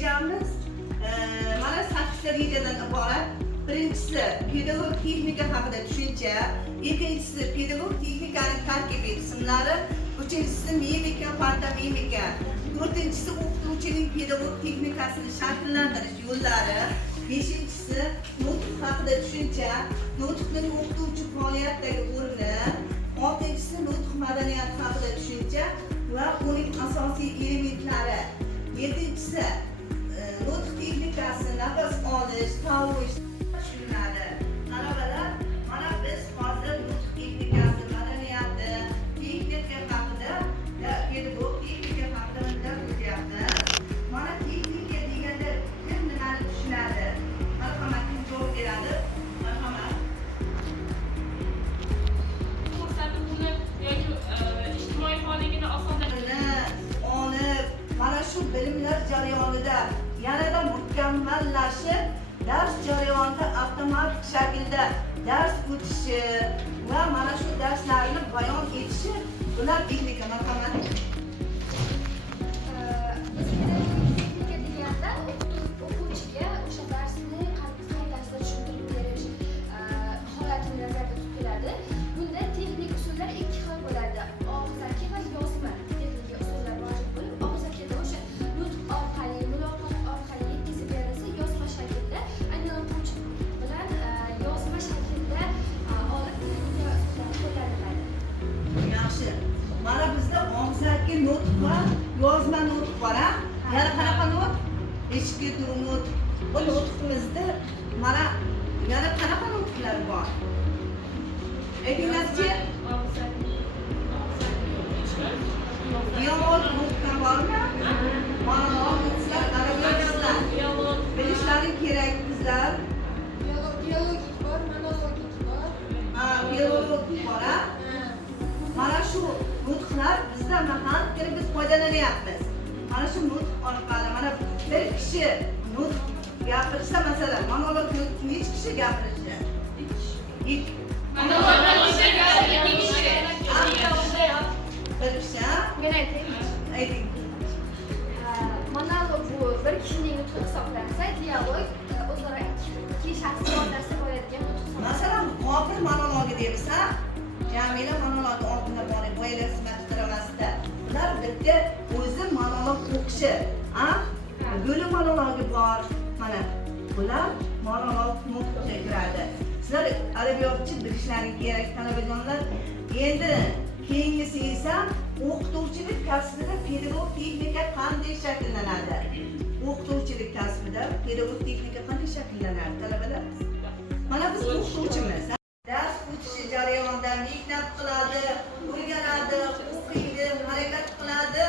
rejamiz mana 8 ta rejadan iborat. Birinchisi pedagog texnika haqida tushuncha, ikkinchisi pedagog texnikaning tarkibiy qismlari, uchinchisi mimika, pantomimika, to'rtinchisi o'qituvchining pedagog texnikasini shakllantirish yo'llari, beshinchisi nutq haqida tushuncha, nutqning o'qituvchi faoliyatidagi o'rni, oltinchisi nutq madaniyati haqida tushuncha va uning asosiy elementlari, yettinchisi nutq texnikasi, nafas olish, tovush tushuniladi. Talabalar, mana biz hozir nutq texnikasi, madaniyati, texnika haqida, pedagog texnika haqida o'rgatyapmiz. Mana texnika deganda kim nimani tushunadi? Marhamat, kim javob beradi? Marhamat. ijtimoiy faolligini olib, mana shu bilimlar jarayonida yanada mukammallashib, dars jarayonida avtomatik shaklda dars o'tishi va mana shu darslarni bayon etishi bular texnika. Marhamat. Texnika deganda o'quvchiga o'sha darsni qay tarzda tushuntirib berish holatini nazarda tutiladi. Bunda texnik usullar ikki xil bo'ladi. Og'zaki va yozma texnika usullar mavjud bo'lib, og'zakida o'sha nutq orqali, muloqot orqali yetkazib berilsa, yozma shaklda anglovchi bilan yozma shaklda olib texnika usullari qo'llaniladi. Yaxshi. Mana bizda og'zaki nutq va yozma nutq bor. Yana qanaqa nutq? Eshikka turib nutq. Bu nutqimizda mana yana qanaqa nutqlar bor? Aytinglar-chi? Dialog nutqlar bormi? Monolog nutqlar, arabik nutqlar. Bilishlaring kerak bizlar. Biologik bor, monologik bor. Biolog bor. Mana shu nutqlar bizda nahotki biz foydalanyapmiz. Mana shu nutq orqali mana bir kishi nutq gapirsa, masalan, monolog nutq necha kishi gapirishi? Ikki. Bir kishi. Men aytaymi? Ayting. Monolog bu bir kishining nutqi hisoblansa, dialog o'zaro ikki shaxs o'rtasida bo'ladigan nutq hisoblanadi. Masalan, Qobil monologi deymiz, ha? Jamila monologi oldinda bor, boyalar sifatiramasda. Ular bitta o'zi monolog o'qishi, ha? Guli monologi bor. Mana bular monolog nutqga kiradi. Sizlar arabiyotchi bilishlaring kerak, talabajonlar. Endi keyingisi esa o'qituvchilik kasbida pedagog texnika qanday shakllanadi? O'qituvchilik kasbida pedagog texnika qanday shakllanadi, talabalar? Mana biz o'qituvchimiz. Dars o'tishi jarayonida mehnat qiladi, o'rganadi, o'qiydi, harakat qiladi.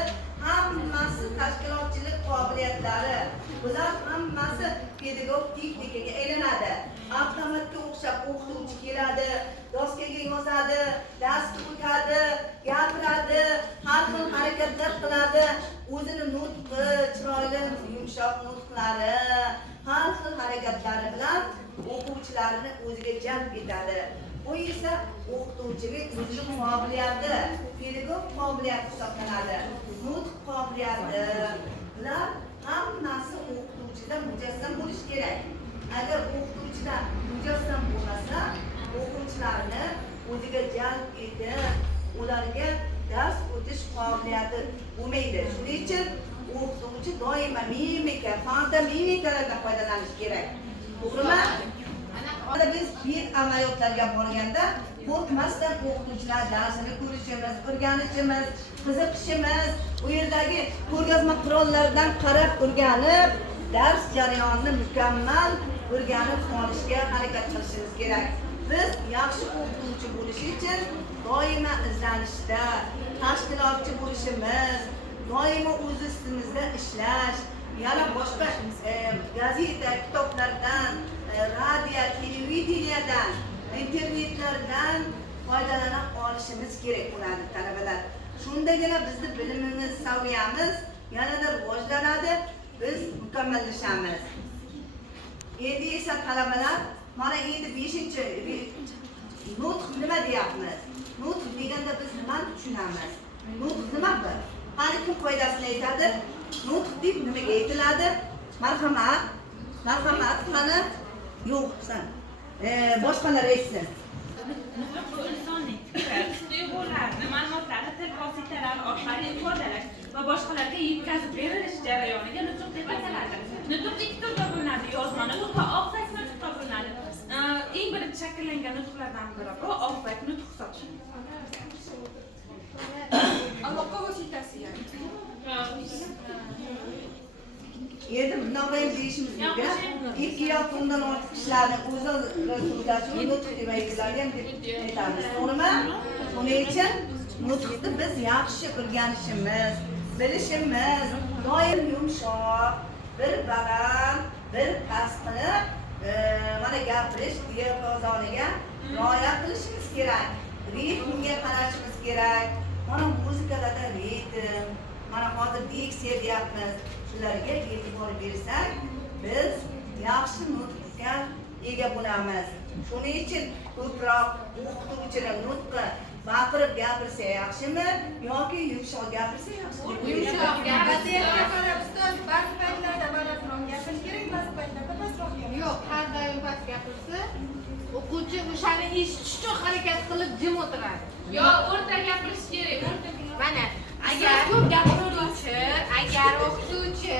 Hammasi tashkilotchilik qobiliyatlari. Bular hammasi pedagog texnikaga aylanadi. Avtomatga o'xshab o'qituvchi keladi, doskaga yozadi, darsga o'tadi, gapiradi, har xil harakatlar qiladi. O'zini nutqi, chiroyli, yumshoq nutqlari, har xil harakatlari bilan o'quvchilarni o'ziga jalb etadi. Bu esa o'qituvchining o'zining qobiliyati, pedagog qobiliyati hisoblanadi. Nutq qobiliyati. Bular hammasi o'qituvchida mujassam bo'lishi kerak. Agar o'qituvchida mujassam bo'lmasa, o'quvchilarni o'ziga jalb etib, ularga dars o'tish qobiliyati bo'lmaydi. Shuning uchun o'qituvchi doimo mimika, pantomimikalardan foydalanish kerak. To'g'rimi? Mana biz bir amaliyotlarga borganda qo'rqmasdan o'qituvchilar darsini ko'rishimiz, o'rganishimiz, qiziqishimiz, u yerdagi ko'rgazma qurollaridan qarab o'rganib, dars jarayonini mukammal o'rganib olishga harakat qilishimiz kerak. Biz yaxshi o'qituvchi bo'lish uchun doimo izlanishda, tashkilotchi bo'lishimiz, doimo o'z ustimizda ishlash, yana boshqa gazeta, kitoblardan, radio, televideniyadan, internetlardan foydalana olishimiz kerak bo'ladi, talabalar. Shundagina bizni bilimimiz, saviyamiz yanada rivojlanadi, biz mukammallashamiz. Endi esa talabalar, mana endi 5-chi nutq nima deyapmiz? Nutq deganda biz nimani tushunamiz? Nutq nimadir? Qani kim foydasini aytadi? Nutq deb nimaga aytiladi? Marhamat. Marhamat qani? Yo'q, san. Boshqalar aytsin. Nutq bu insonning fikri, tuyg'ularini, ma'lumotlarni til vositalari orqali ifodalash va boshqalarga yetkazib berilish jarayoniga nutq deb ataladi. Nutq ikki turga bo'linadi: yozma nutq va og'zaki nutqqa bo'linadi. Eng birinchi shakllangan nutqlardan biri bu og'zaki nutq hisoblanadi. Aloqa vositasi yani. Endi bunaqa deyishimiz mumkin. Ikki yoki undan ortiq kishilarni o'zi so'zlashini nutq deb aytiladigan deb aytamiz. To'g'rimi? Buning uchun nutqni biz yaxshi o'rganishimiz, bilishimiz, doim yumshoq, bir baland, bir past qilib, mana gapirish diapazoniga rioya qilishimiz kerak. Ritmga qarashimiz kerak. Mana muzikalarda ritm, mana hozir diksiya deyapmiz. Shularga e'tibor bersak, biz yaxshi nutqga ega bo'lamiz. Shuning uchun ko'proq o'qituvchilar nutqi baqirib gapirsa yaxshimi yoki yumshoq gapirsa yaxshimi? Yumshoq gapirsa qarab ustoz, ba'zi paytlarda balandroq gapirish kerak, ba'zi paytlarda pastroq gapirish. Yo'q, har doim past gapirsa, o'quvchi o'shani eshitish uchun harakat qilib jim o'tiradi. Yo, o'rta gapirish kerak, o'rta. Mana, agar o'qituvchi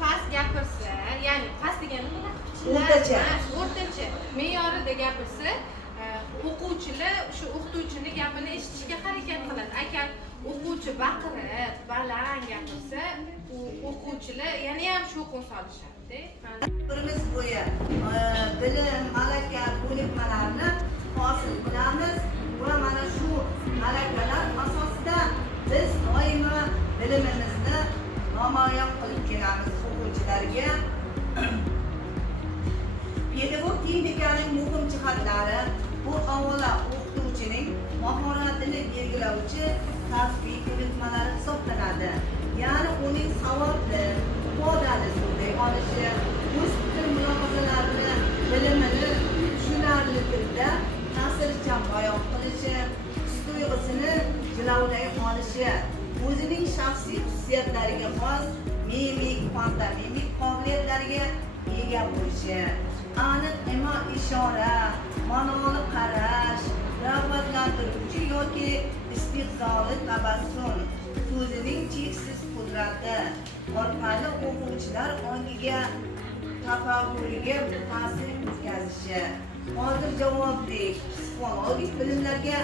past gapirsa, ya'ni past degani nima? O'rtacha. O'rtacha me'yorida gapirsa, o'quvchilar o'sha o'qituvchini gapini eshitishga harakat qiladi. Agar o'quvchi baqirib, baland gapirsa, u o'quvchilar yana ham shovqin solishadi. Birimiz bo'yi bilim, malaka ko'nikmalarini hosil qilamiz va mana shu malakalar asosida biz doimo bilimimizni namoyon qilib kelamiz o'quvchilarga. Pedagog texnikaning muhim jihatlari bu avvalo o'qituvchining mahoratini belgilovchi kasbiy ko'nikmalari hisoblanadi. Ya'ni uning savodli, ifodali so'zlay olishi, o'z fikr mulohazalarini, bilimini tushunarli tilda ta'sirchan bayon qilishi, his-tuyg'usini jilovlay olishi, o'zining shaxsiy xususiyatlariga xos mimik, pantomimik qobiliyatlariga ega bo'lishi, aniq imo-ishora, ma'noli qarash, rag'batlantiruvchi yoki istehzoli tabassum, so'zining cheksiz qudrati orqali o'quvchilar ongiga, tafakkuriga ta'sir o'tkazishi, hozir javoblik, psixologik bilimlarga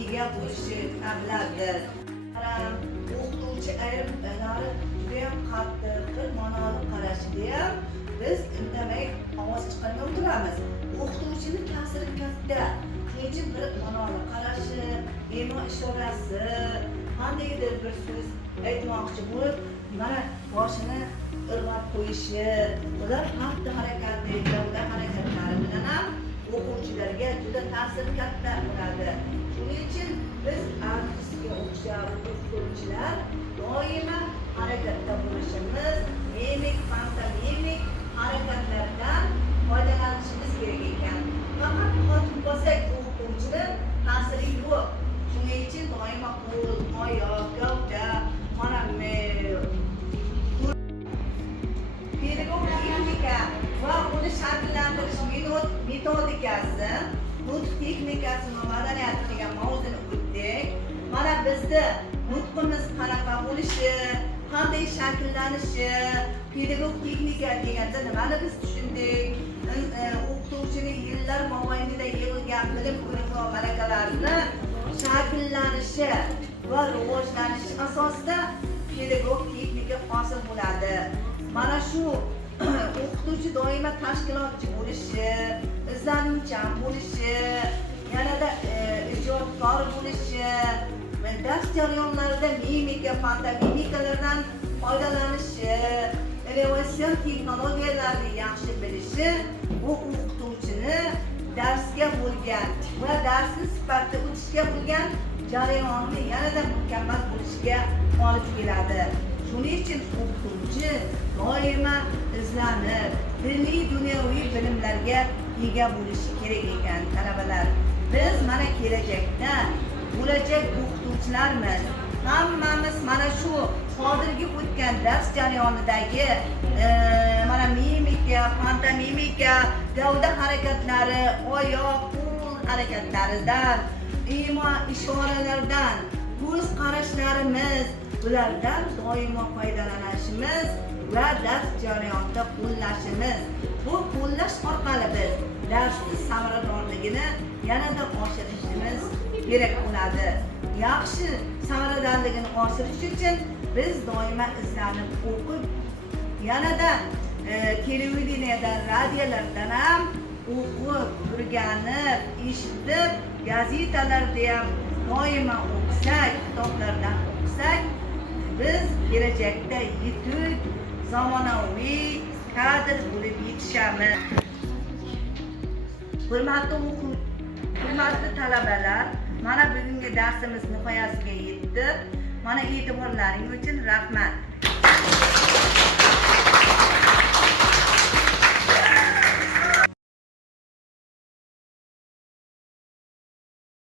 ega bo'lishi kabilardir. O'qituvchi ayrimlari judayam qattiq, bir ma'noli qarashida ham biz indamay ovoz chiqarmay o'tiramiz. O'qituvchini ta'siri katta. Shuning uchun bir ma'noli qarashi, imo-ishorasi, qandaydir bir so'z aytmoqchi bo'lib, mana boshini irg'ab qo'yishi, ular xatti harakatli, ular harakatlari bilan ham o'quvchilarga juda ta'sir katta bo'ladi. Shuning uchun biz artistga o'xshab o'qituvchilar doimo harakatda bo'lishimiz, mimik, pantomimik harakatlardan foydalanishimiz kerak ekan. Faqat qotib qolsak o'qituvchini ta'siri yo'q. Shuning uchun doimo qo'l, oyoq, gavda, mana pedagog texnika va uni shakllantirish metodikasi, nutq texnikasi va madaniyati degan mavzuni o'tdik. Mana bizda nutqimiz qanaqa bo'lishi, qanday shakllanishi, pedagog texnika deganda nimani biz tushundik? O'qituvchining yillar mobaynida yig'ilgan bilim ko'nikma va malakalarini shakllanishi va rivojlanishi asosida pedagog texnika hosil bo'ladi. Mana shu o'qituvchi doimo tashkilotchi bo'lishi, izlanuvchan bo'lishi, yanada ijodkor bo'lishi, dars jarayonlarida mimika, pantomimikalardan foydalanishi, innovatsion texnologiyalarni yaxshi bilishi bu o'qituvchini darsga bo'lgan va darsni sifatida o'tishga bo'lgan jarayonni yanada mukammal bo'lishiga olib keladi. Shuning uchun o'qituvchi doimo izlanib, milliy dunyoviy bilimlarga ega bo'lishi kerak ekan talabalar. Biz mana kelajakda bo'lajak o'qituvchilarmiz. Hammamiz mana shu hozirgi o'tgan dars jarayonidagi mimika, pantomimika, gavda harakatlari, oyoq, qo'l harakatlaridan, imo ishoralardan, ko'z qarashlarimiz, bulardan doimo foydalanishimiz va dars jarayonida qo'llashimiz. Bu qo'llash orqali biz darsning samaradorligini yanada oshirishimiz kerak bo'ladi. Yaxshi samaradorligini oshirish uchun biz doimo izlanib o'qib, yanada televideniyadan, radiolardan ham o'qib, o'rganib, eshitib, gazetalarda ham doimo o'qisak, kitoblardan o'qisak, biz kelajakda yetuk, zamonaviy kadr bo'lib yetishamiz. Hurmatli talabalar, mana bugungi darsimiz nihoyasiga yetdi. Mana e'tiborlaring uchun rahmat.